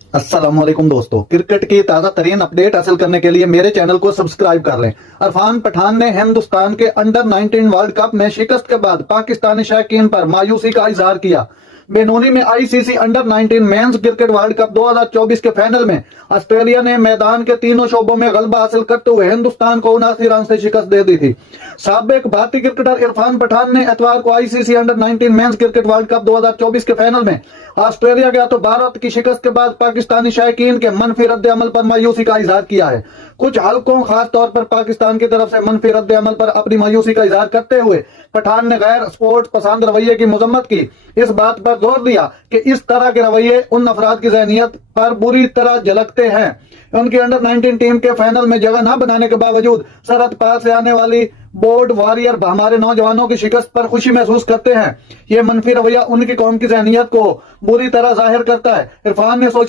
अस्सलामुअलैकुम दोस्तों, क्रिकेट की ताज़ा तरीन अपडेट हासिल करने के लिए मेरे चैनल को सब्सक्राइब कर लें। इरफान पठान ने हिंदुस्तान के अंडर 19 वर्ल्ड कप में शिकस्त के बाद पाकिस्तानी शौकीन पर मायूसी का इजहार किया। बेनूनी में ICC under 19 men's cricket world cup 2024 के फाइनल में ऑस्ट्रेलिया ने मैदान के तीनों शोबों में गलबा हासिल करते हुए हिंदुस्तान को 79 रन से शिकस्त दे दी थी। साबिक भारतीय क्रिकेटर इरफान पठान ने इतवार को ICC under 19 men's cricket world cup 2024 के फाइनल में ऑस्ट्रेलिया के हाथों भारत की शिकस्त के बाद पाकिस्तानी शौकीन के मनफी रद्द अमल पर मायूसी का इजहार किया है। कुछ हलकों खास तौर पर पाकिस्तान की तरफ से मनफी रद्द अमल पर अपनी मायूसी का इजहार करते हुए पठान ने गैर स्पोर्ट्स पसंद रवैये की मजम्मत की। इस बात पर जोर दिया कि इस तरह के रवैये उन अफराद की ज़हनियत पर बुरी तरह झलकते हैं। उनकी अंडर 19 टीम के फाइनल में जगह न बनाने के बावजूद सरहद पार से आने वाली बोर्ड वॉरियर हमारे नौजवानों की शिकस्त पर खुशी महसूस करते हैं। ये मनफी रवैया उनकी कौम की ज़हनियत को बुरी तरह जाहिर करता है। इरफान ने सोशल